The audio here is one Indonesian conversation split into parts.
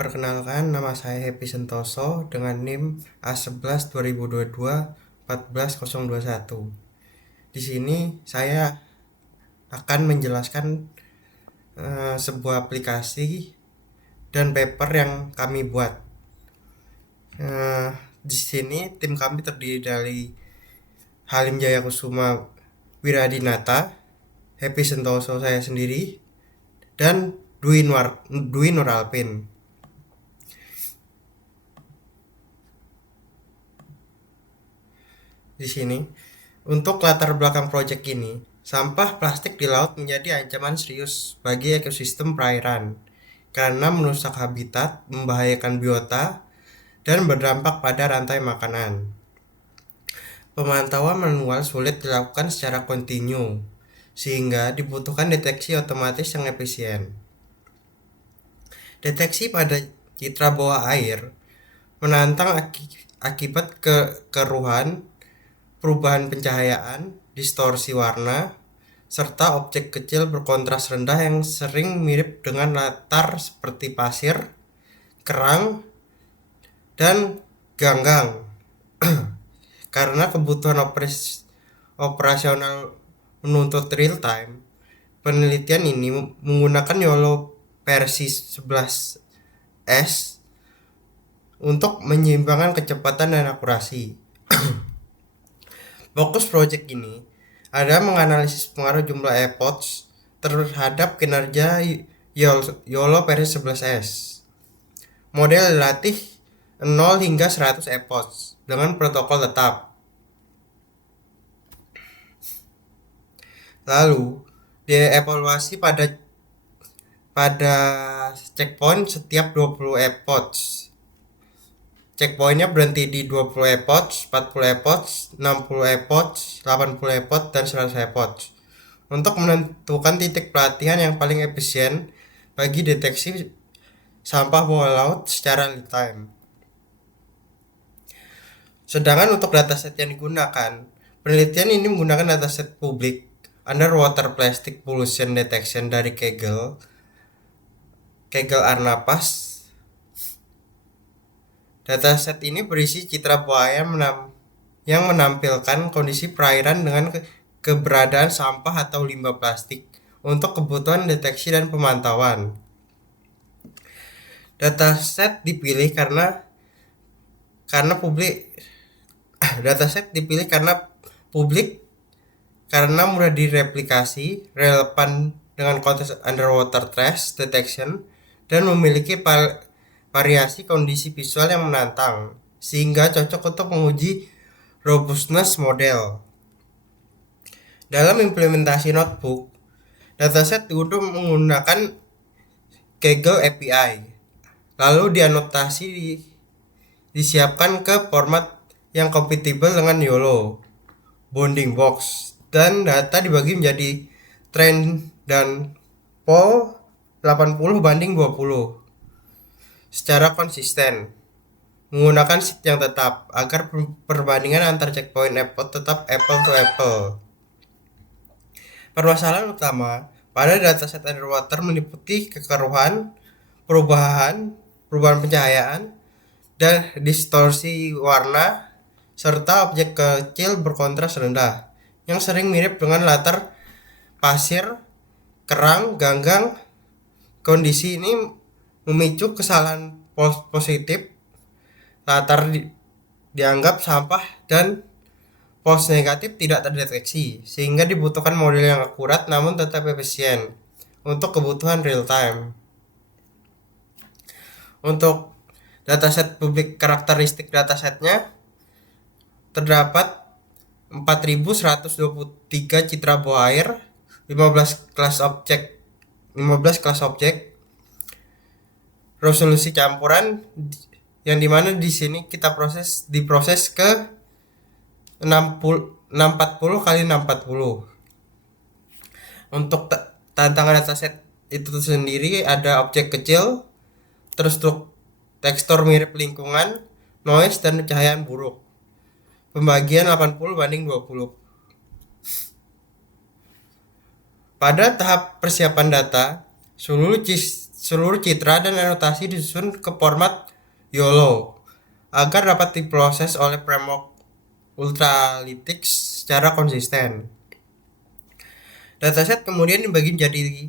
Perkenalkan, nama saya Happy Sentoso dengan NIM A11 2022 14021. Di sini saya akan menjelaskan sebuah aplikasi dan paper yang kami buat. Di sini tim kami terdiri dari Halim Jayakusuma Wiradinata, Happy Sentoso saya sendiri, dan Dwi Nuralpin. Di sini, untuk latar belakang proyek ini, sampah plastik di laut menjadi ancaman serius bagi ekosistem perairan karena merusak habitat, membahayakan biota, dan berdampak pada rantai makanan. Pemantauan manual sulit dilakukan secara kontinu, sehingga dibutuhkan deteksi otomatis yang efisien. Deteksi pada citra bawah air menantang akibat keruhan, perubahan pencahayaan, distorsi warna, serta objek kecil berkontras rendah yang sering mirip dengan latar seperti pasir, kerang, dan ganggang. Karena kebutuhan operasional menuntut real time, penelitian ini menggunakan YOLO versi 11S untuk menyeimbangkan kecepatan dan akurasi. Fokus proyek ini ada menganalisis pengaruh jumlah AirPods terhadap kinerja YOLO versi 11S. Model dilatih 0 hingga 100 AirPods dengan protokol tetap. Lalu, dievaluasi pada checkpoint setiap 20 AirPods. Checkpointnya berhenti di 20 AirPods, 40 AirPods, 60 AirPods, 80 AirPods, dan 100 AirPods untuk menentukan titik pelatihan yang paling efisien bagi deteksi sampah bawah laut secara real time. Sedangkan untuk dataset yang digunakan, penelitian ini menggunakan dataset publik Underwater Plastic Pollution Detection dari Kaggle Arnapas. Dataset ini berisi citra buaya yang menampilkan kondisi perairan dengan keberadaan sampah atau limbah plastik untuk kebutuhan deteksi dan pemantauan. Dataset dipilih karena publik karena mudah direplikasi, relevan dengan konteks underwater trash detection, dan memiliki variasi kondisi visual yang menantang, sehingga cocok untuk menguji robustness model. Dalam implementasi notebook, dataset diunduh menggunakan Kaggle API, lalu dianotasi disiapkan ke format yang kompatibel dengan YOLO bounding box, dan data dibagi menjadi trend dan pol 80:20 secara konsisten menggunakan sheet yang tetap agar perbandingan antar checkpoint AirPod tetap apple to apple. Permasalahan utama pada dataset underwater meliputi kekeruhan, perubahan pencahayaan, dan distorsi warna, serta objek kecil berkontras rendah yang sering mirip dengan latar pasir, kerang, ganggang. Kondisi ini memicu kesalahan positif, latar dianggap sampah, dan false negatif tidak terdeteksi, sehingga dibutuhkan model yang akurat namun tetap efisien untuk kebutuhan real time. Untuk dataset publik, karakteristik datasetnya terdapat 4123 citra bawah air, 15 kelas objek, resolusi campuran yang dimana di sini kita diproses ke 640 kali 640. Untuk tantangan dataset itu sendiri ada objek kecil, terstruktur tekstur mirip lingkungan, noise, dan pencahayaan buruk. Pembagian 80:20. Pada tahap persiapan data, seluruh seluruh citra dan anotasi disusun ke format YOLO agar dapat diproses oleh framework Ultralytics secara konsisten. Dataset kemudian dibagi menjadi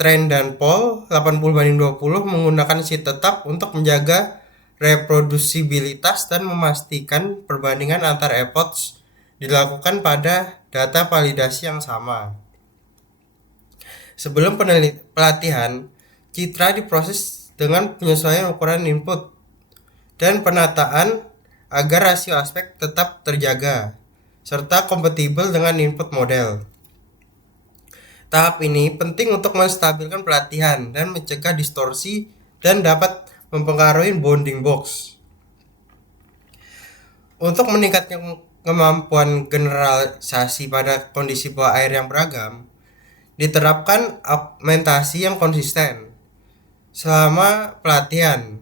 trend dan poll 80/20 menggunakan sheet tetap untuk menjaga reprodusibilitas dan memastikan perbandingan antar epoch dilakukan pada data validasi yang sama. Sebelum pelatihan, citra diproses dengan penyesuaian ukuran input dan penataan agar rasio aspek tetap terjaga, serta kompatibel dengan input model. Tahap ini penting untuk menstabilkan pelatihan dan mencegah distorsi dan dapat mempengaruhi bounding box. Untuk meningkatkan kemampuan generalisasi pada kondisi bawah air yang beragam, diterapkan augmentasi yang konsisten selama pelatihan.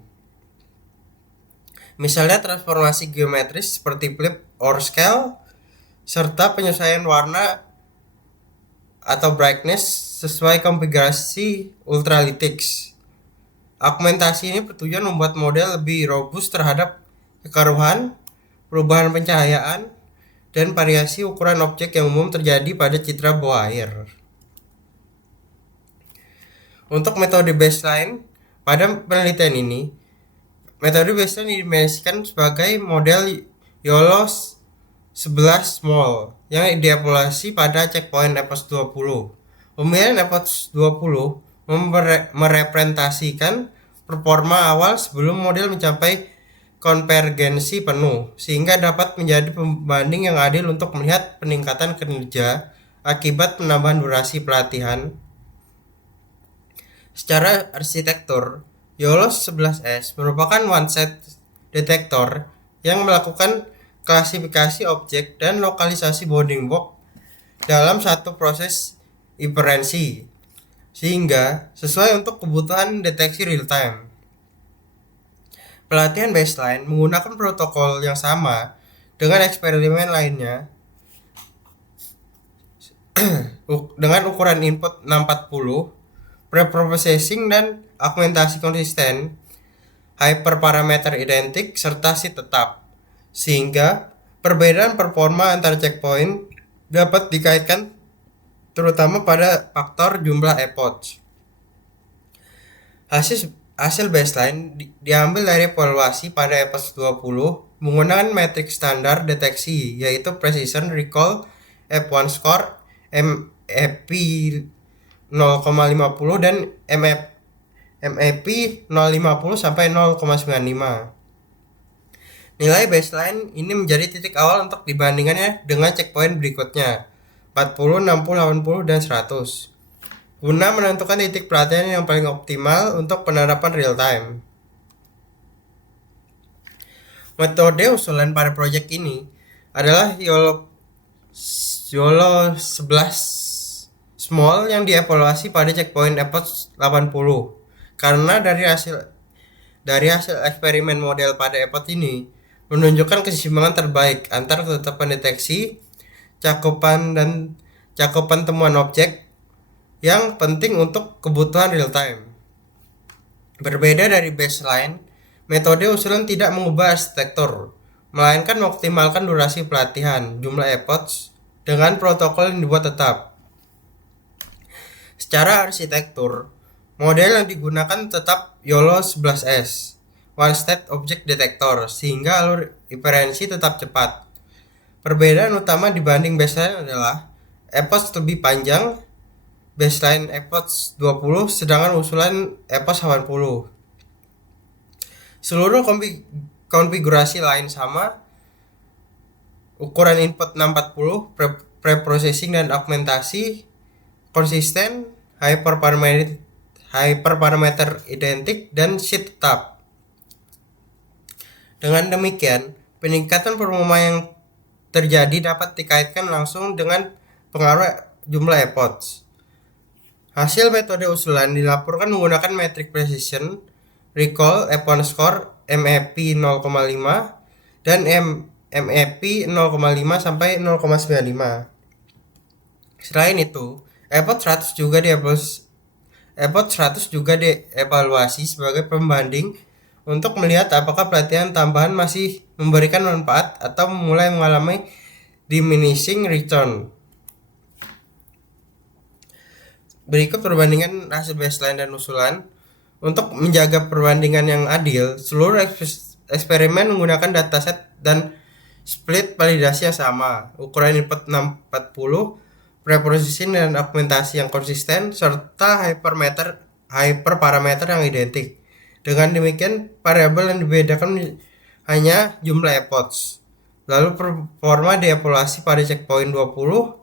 Misalnya transformasi geometris seperti flip or scale, serta penyesuaian warna atau brightness sesuai konfigurasi Ultralytics. Augmentasi ini bertujuan membuat model lebih robust terhadap kekaruhan, perubahan pencahayaan, dan variasi ukuran objek yang umum terjadi pada citra bawah air. Untuk metode baseline, pada penelitian ini, metode baseline didimensikan sebagai model YOLO 11 small yang dievaluasi pada checkpoint epoch 20. Pemilihan epoch 20 merepresentasikan performa awal sebelum model mencapai konvergensi penuh, sehingga dapat menjadi pembanding yang adil untuk melihat peningkatan kinerja akibat penambahan durasi pelatihan. Secara arsitektur, YOLO 11S merupakan one-set detektor yang melakukan klasifikasi objek dan lokalisasi bounding box dalam satu proses inferensi, sehingga sesuai untuk kebutuhan deteksi real time. Pelatihan baseline menggunakan protokol yang sama dengan eksperimen lainnya dengan ukuran input 640, preprocessing dan augmentasi konsisten, hyperparameter identik, serta sheet tetap, sehingga perbedaan performa antar checkpoint dapat dikaitkan terutama pada faktor jumlah epoch. Hasil baseline diambil dari evaluasi pada epoch 20 menggunakan metrik standar deteksi, yaitu Precision Recall F1 Score, MEP 0,50 dan MEP 0,50 sampai 0,95. Nilai baseline ini menjadi titik awal untuk dibandingkannya dengan checkpoint berikutnya, 40, 60, 80, dan 100, guna menentukan titik pelatihan yang paling optimal untuk penerapan real time. Metode usulan pada proyek ini adalah YOLO 11 small yang dievaluasi pada checkpoint epoch 80, karena dari hasil eksperimen model pada epoch ini menunjukkan keseimbangan terbaik antara ketetapan deteksi, cakupan temuan objek yang penting untuk kebutuhan real time. Berbeda dari baseline, metode usulan tidak mengubah arsitektur, melainkan mengoptimalkan durasi pelatihan, jumlah epoch, dengan protokol yang dibuat tetap. Secara arsitektur, model yang digunakan tetap YOLO 11S, One State Object Detector, sehingga alur inferensi tetap cepat. Perbedaan utama dibanding baseline adalah epoch lebih panjang, baseline epoch 20 sedangkan usulan epoch 80. Seluruh konfigurasi lain sama, ukuran input 640, preprocessing dan augmentasi konsisten, hyperparameter identik, dan sheet tetap. Dengan demikian, peningkatan performa yang terjadi dapat dikaitkan langsung dengan pengaruh jumlah epoch. Hasil metode usulan dilaporkan menggunakan metrik precision recall F1 score MEP 0,5 dan MEP 0,5 sampai 0,95. Selain itu, epoch 100 juga AirPods 100 juga dievaluasi sebagai pembanding untuk melihat apakah pelatihan tambahan masih memberikan manfaat atau mulai mengalami diminishing return. Berikut perbandingan hasil baseline dan usulan. Untuk menjaga perbandingan yang adil, seluruh eksperimen menggunakan dataset dan split validasi yang sama, ukuran input 640, preprocessing dan augmentasi yang konsisten, serta hyperparameter yang identik. Dengan demikian, variabel yang dibedakan hanya jumlah AirPods. Lalu performa dievaluasi pada checkpoint 20,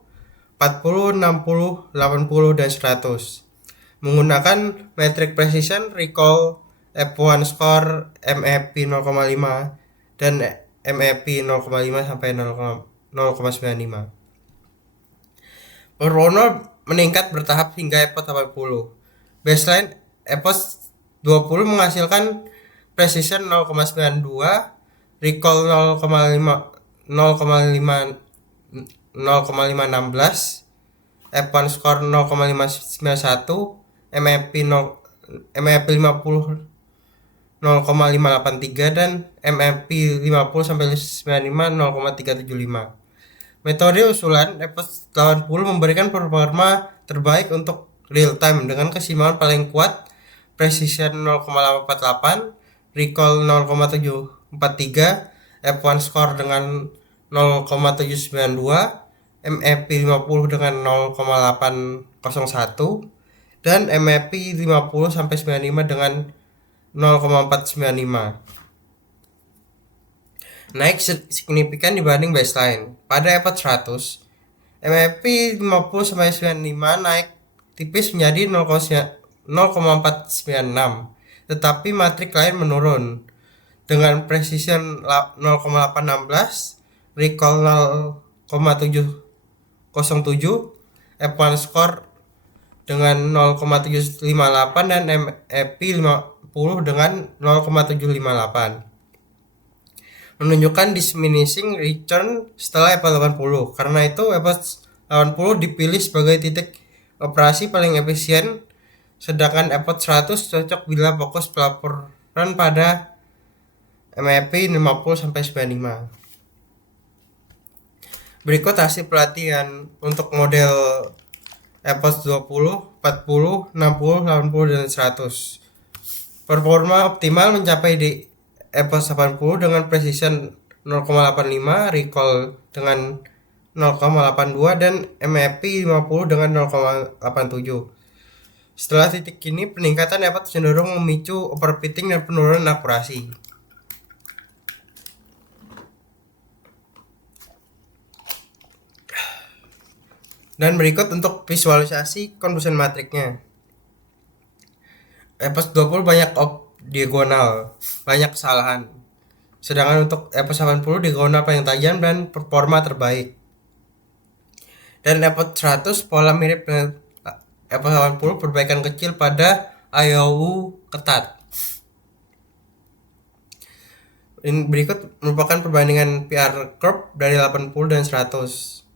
40, 60, 80, dan 100. Menggunakan metric precision, recall, F1 score, MAP 0,5 dan MAP 0,5 sampai 0,95. Performa meningkat bertahap hingga AirPods 80. Baseline AirPods 20 menghasilkan precision 0,92, recall 0,5 0,516, F1 score 0,591, MAP 50 0,583 dan MAP 50 sampai 95 0,375. Metode usulan AirPods 80 memberikan performa terbaik untuk real time dengan keseimbangan paling kuat, precision 0,848, recall 0,743, F1 score dengan 0,792, MAP 50 dengan 0,801 dan MAP 50 sampai 95 dengan 0,495. Naik signifikan dibanding baseline. Pada AirPods 100, MAP 50 sampai 95 naik tipis menjadi 0,496, tetapi matrik lain menurun dengan precision 0,816, recall 0,707, F1 score dengan 0,758 dan MAP 50 dengan 0,758. Menunjukkan diminishing return setelah AirPods 80. Karena itu AirPods 80 dipilih sebagai titik operasi paling efisien, sedangkan AirPods 100 cocok bila fokus pelaporan pada MAP 50 sampai 95. Berikut hasil pelatihan untuk model AirPods 20, 40, 60, 80, dan 100. Performa optimal mencapai di AirPods 80 dengan precision 0,85, recall dengan 0,82 dan MAP 50 dengan 0,87. Setelah titik ini, peningkatan AirPods cenderung memicu overfitting dan penurunan akurasi. Dan berikut untuk visualisasi kondusen matriknya. AirPods 20 banyak diagonal, banyak kesalahan. Sedangkan untuk AirPods 80 diagonal paling tajam dan performa terbaik. Dan AirPods 100 pola mirip dengan AirPods 80, perbaikan kecil pada IOU ketat. Ini berikut merupakan perbandingan PR curve dari 80 dan 100.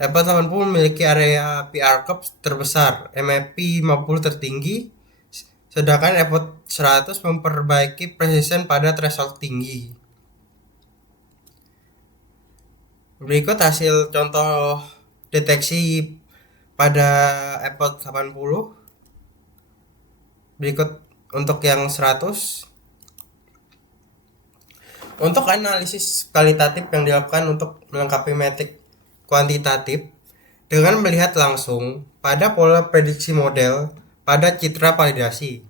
AirPods 80 memiliki area PR curve terbesar, MAP 50 tertinggi, sedangkan AirPods 100 memperbaiki precision pada threshold tinggi. Berikut hasil contoh deteksi pada AirPods 80. Berikut untuk yang 100. Untuk analisis kualitatif yang dilakukan untuk melengkapi metrik kuantitatif dengan melihat langsung pada pola prediksi model pada citra validasi.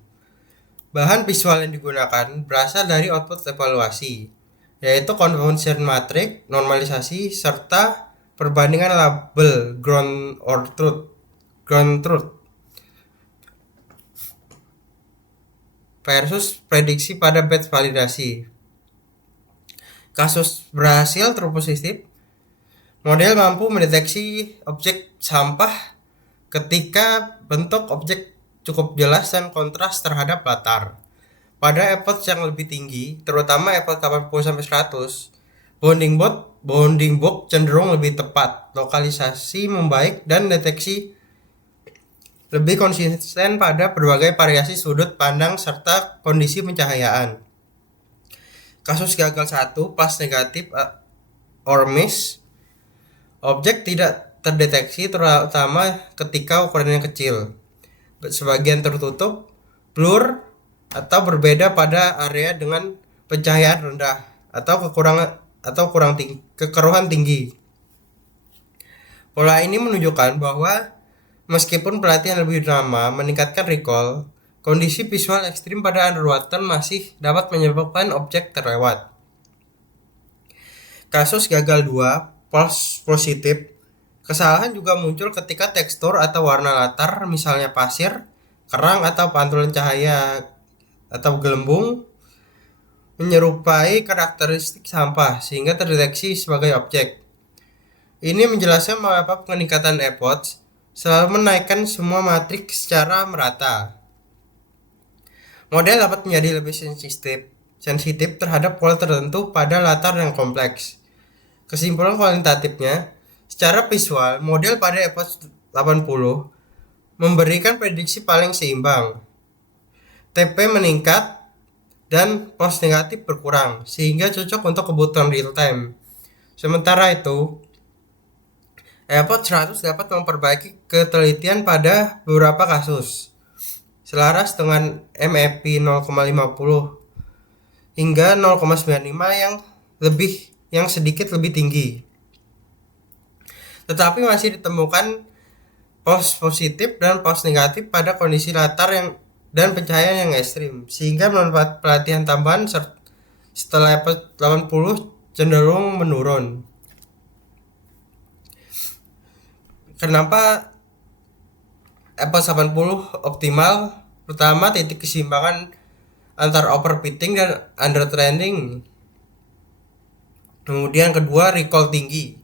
Bahan visual yang digunakan berasal dari output evaluasi, yaitu convolution matrix, normalisasi, serta perbandingan label ground truth versus prediksi pada batch validasi. Kasus berhasil true positif, model mampu mendeteksi objek sampah ketika bentuk objek cukup jelas dan kontras terhadap latar. Pada AirPods yang lebih tinggi, terutama AirPods 80-100, bounding box cenderung lebih tepat, lokalisasi membaik, dan deteksi lebih konsisten pada berbagai variasi sudut pandang serta kondisi pencahayaan. Kasus gagal 1 pas negatif or miss, objek tidak terdeteksi terutama ketika ukurannya kecil, sebagian tertutup, blur, atau berbeda pada area dengan pencahayaan rendah atau kekeruhan tinggi. Pola ini menunjukkan bahwa meskipun pelatihan lebih lama meningkatkan recall, kondisi visual ekstrim pada underwater masih dapat menyebabkan objek terlewat. Kasus gagal 2, false positif, kesalahan juga muncul ketika tekstur atau warna latar, misalnya pasir, kerang atau pantulan cahaya atau gelembung, menyerupai karakteristik sampah sehingga terdeteksi sebagai objek. Ini menjelaskan mengapa peningkatan epoch selalu menaikkan semua matriks secara merata. Model dapat menjadi lebih sensitif terhadap pola tertentu pada latar yang kompleks. Kesimpulan kualitatifnya, secara visual, model pada epoch 80 memberikan prediksi paling seimbang. TP meningkat dan false negatif berkurang, sehingga cocok untuk kebutuhan real time. Sementara itu, epoch 100 dapat memperbaiki ketelitian pada beberapa kasus, selaras dengan MFP 0,50 hingga 0,95 yang sedikit lebih tinggi. Tetapi masih ditemukan false positif dan false negatif pada kondisi latar dan pencahayaan yang ekstrim, sehingga manfaat pelatihan tambahan setelah epoch 80 cenderung menurun. Kenapa epoch 80 optimal? Pertama, titik keseimbangan antara overfitting dan undertraining. Kemudian kedua, recall tinggi.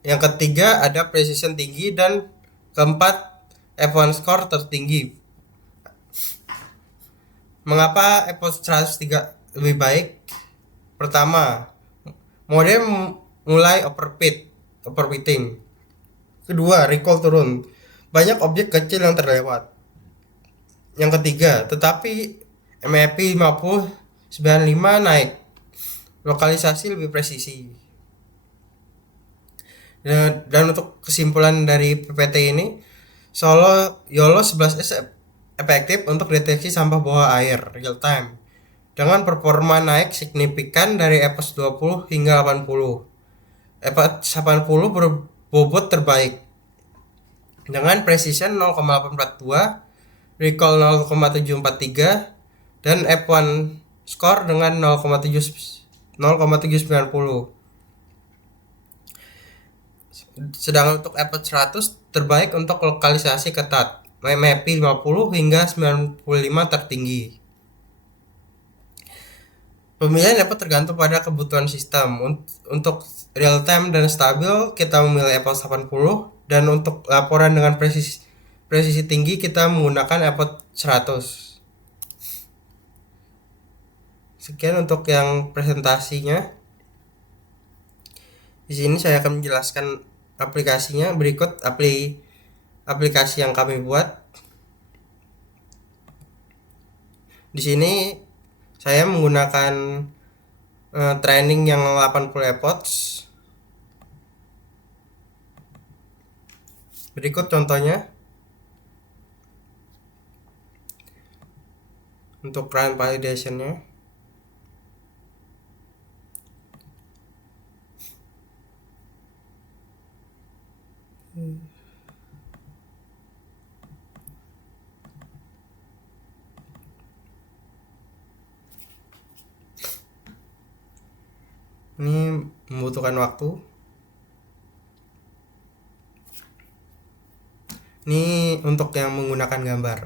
Yang ketiga, ada precision tinggi, dan keempat, F1 score tertinggi. Mengapa epoch 103 lebih baik? Pertama, model mulai overfitting. Kedua, recall turun. Banyak objek kecil yang terlewat. Yang ketiga, tetapi MFP 50-95 naik. Lokalisasi lebih presisi. Dan untuk kesimpulan dari PPT ini, YOLO 11S efektif untuk deteksi sampah bawah air real time dengan performa naik signifikan dari epoch 20 hingga 80. Epoch 80 berbobot terbaik dengan precision 0,842, recall 0,743, dan F1 score dengan 0,790. Sedangkan untuk epoch 100 terbaik untuk lokalisasi ketat, MFP 50 hingga 95 tertinggi. Pemilihan dapat tergantung pada kebutuhan sistem. Untuk real time dan stabil kita memilih epoch 80, dan untuk laporan dengan presisi tinggi kita menggunakan epoch 100. Sekian untuk yang presentasinya. Di sini saya akan menjelaskan aplikasinya. Berikut aplikasi yang kami buat. Di sini saya menggunakan training yang 80 epoch. Berikut contohnya. Untuk run validation-nya. Ini membutuhkan waktu. Ini untuk yang menggunakan gambar.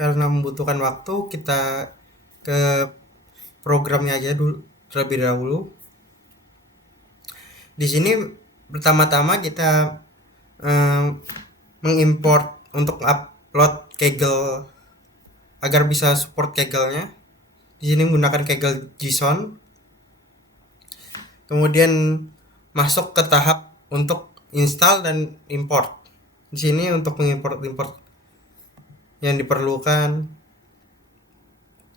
karena membutuhkan waktu, kita ke programnya aja dulu terlebih dahulu. Di sini pertama-tama kita mengimport untuk upload Kaggle agar bisa support Kaggle-nya. Di sini menggunakan Kaggle JSON. Kemudian masuk ke tahap untuk install dan import. Di sini untuk mengimport yang diperlukan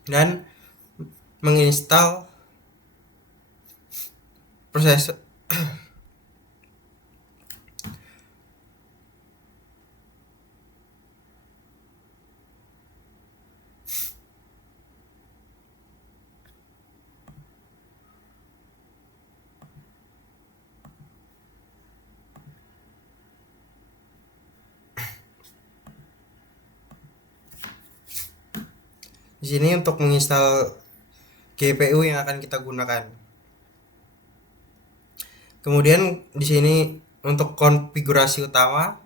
dan menginstal proses di sini untuk menginstal GPU yang akan kita gunakan. Kemudian di sini untuk konfigurasi utama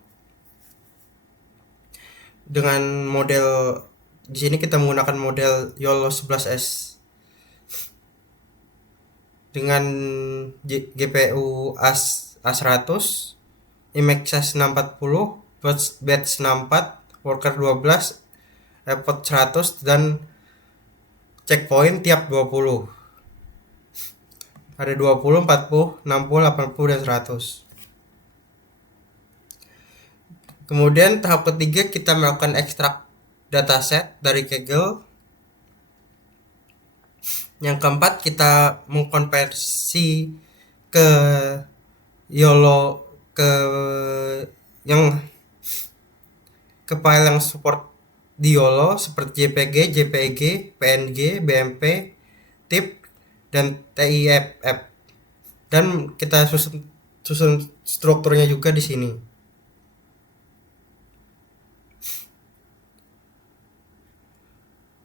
dengan model, di sini kita menggunakan model YOLO 11S dengan GPU A100, IMEX 640, batch 64, worker 12, AirPod 100 dan checkpoint tiap 20. Ada 20, 40, 60, 80 dan 100. Kemudian tahap ketiga kita melakukan ekstrak dataset dari Kaggle. Yang keempat kita mengkonversi ke YOLO ke file yang support di YOLO seperti JPG, JPEG, PNG, BMP, TIFF dan TIFF. Dan kita susun strukturnya juga di sini.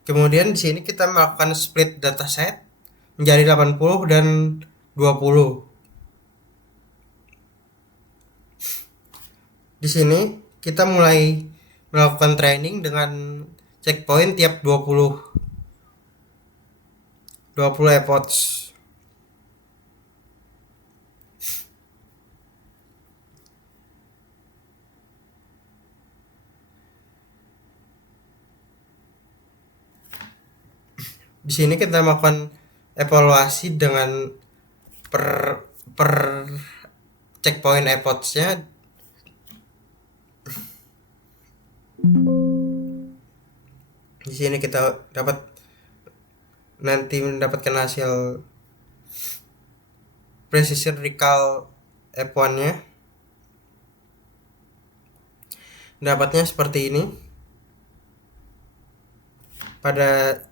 Kemudian di sini kita melakukan split dataset menjadi 80 dan 20. Di sini kita mulai melakukan training dengan checkpoint tiap 20 AirPods. Di sini kita melakukan evaluasi dengan per checkpoint AirPods-nya. Di sini kita nanti mendapatkan hasil precision recall F1-nya. Dapatnya seperti ini. Pada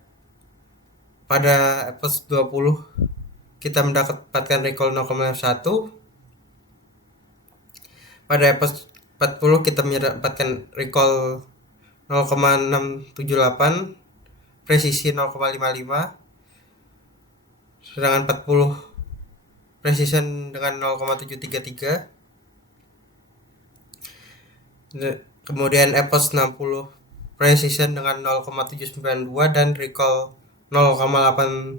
AirPods 20 kita mendapatkan recall 0,1. Pada AirPods 40 kita mendapatkan recall 0,678, presisi 0,55, sedangkan 40 precision dengan 0,733. Kemudian AirPods 60 precision dengan 0,792 dan recall 0,838,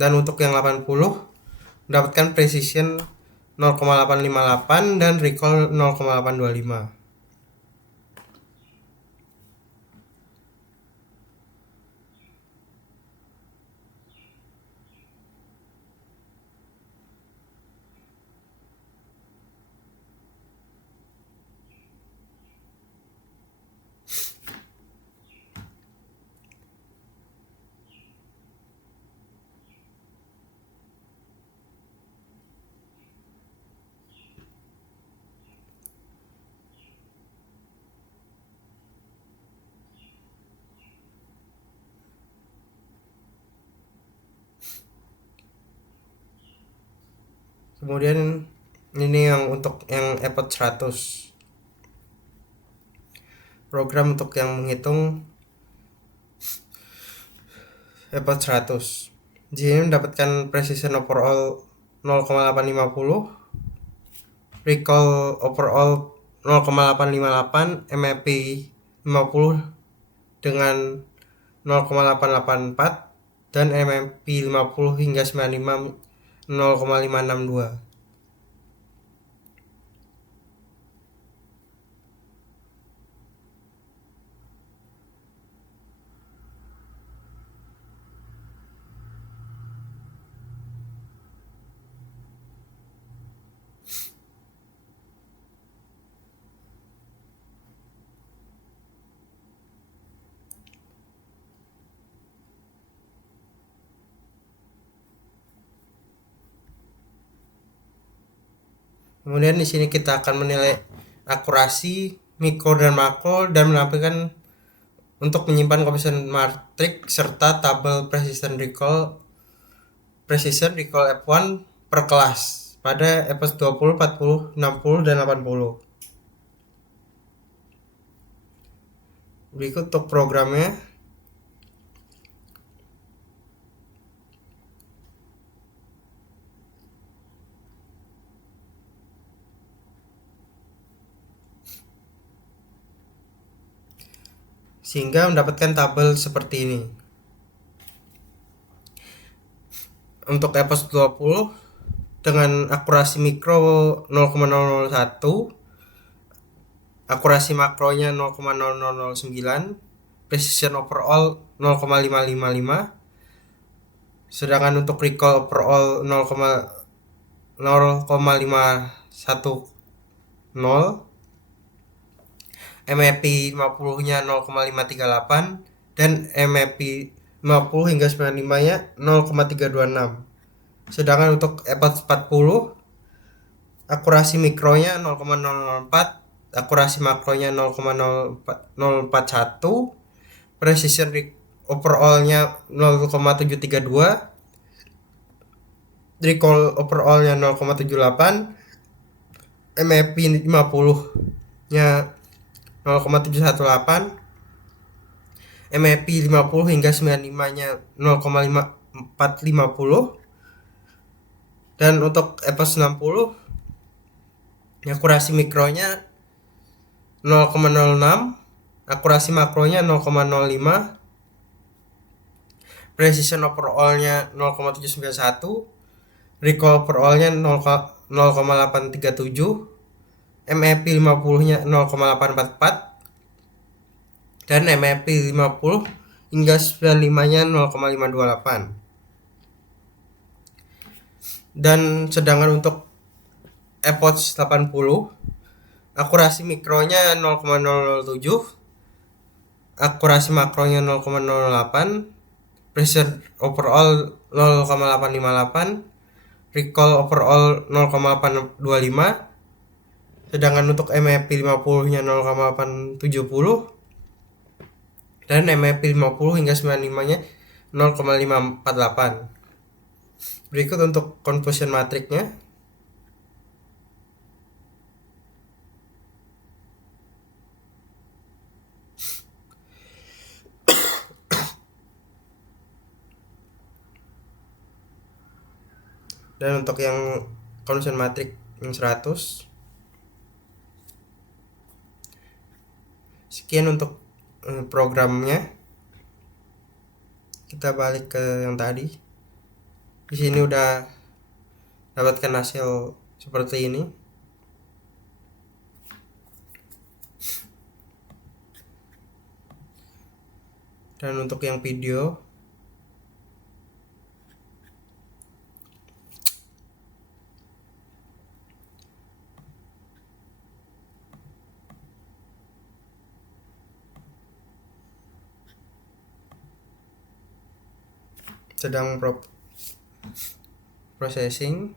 dan untuk yang 80 mendapatkan precision 0,858 dan recall 0,825. Kemudian ini yang untuk yang AirPods 100. Program untuk yang menghitung AirPods 100. Di sini mendapatkan precision overall 0,850, recall overall 0,858, MAP 50 dengan 0,884 dan MAP 50 hingga 95 0,562. Kemudian di sini kita akan menilai akurasi mikro dan makro dan menampilkan untuk menyimpan coefficient matrix serta tabel precision recall F1 per kelas pada epoch 20, 40, 60 dan 80. Berikut untuk programnya. Sehingga mendapatkan tabel seperti ini. Untuk epoch 20 dengan akurasi mikro 0,001, akurasi makronya 0,0009, precision overall 0,555, sedangkan untuk recall overall 0,510, MAP 50-nya 0,538 dan MAP 50 hingga 95-nya 0,326. Sedangkan untuk epoch 40 akurasi mikronya 0,004, akurasi makronya 0,041, precision overall-nya 0,732, recall overall-nya 0,78, MAP 50-nya 0,718, MAP 50 hingga 95-nya 0,5450, dan untuk epoch 60 akurasi mikronya 0,06, akurasi makronya 0,05, precision overall-nya 0,791, recall overall-nya 0,837, MAP 50-nya 0,844 dan MAP 50 hingga 95-nya 0,528. Dan sedangkan untuk epoch 80 akurasi mikronya 0,007, akurasi makronya 0,08, precision overall 0,858, recall overall 0,825, sedangkan untuk MAP 50-nya 0,870 dan MAP 50 hingga 95-nya 0,548. Berikut untuk confusion matrixnya. Dan untuk yang confusion matrix yang 100. Sekian untuk programnya. Kita balik ke yang tadi. Di sini udah dapatkan hasil seperti ini. Dan untuk yang video sedang processing.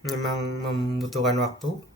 memang membutuhkan waktu.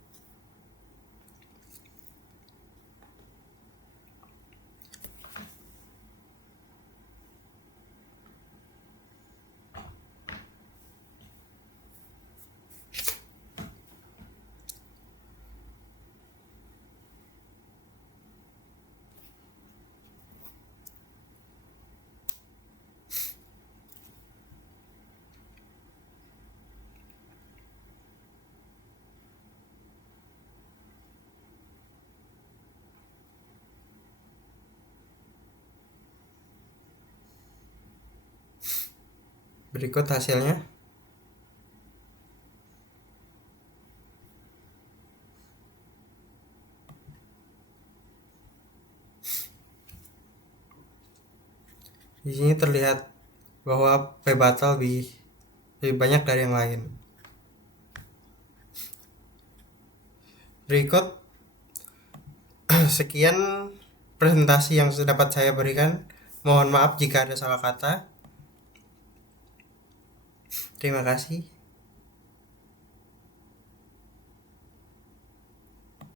Berikut hasilnya. Di sini terlihat bahwa P batal lebih banyak dari yang lain. Berikut sekian presentasi yang dapat saya berikan. Mohon maaf jika ada salah kata. Terima kasih.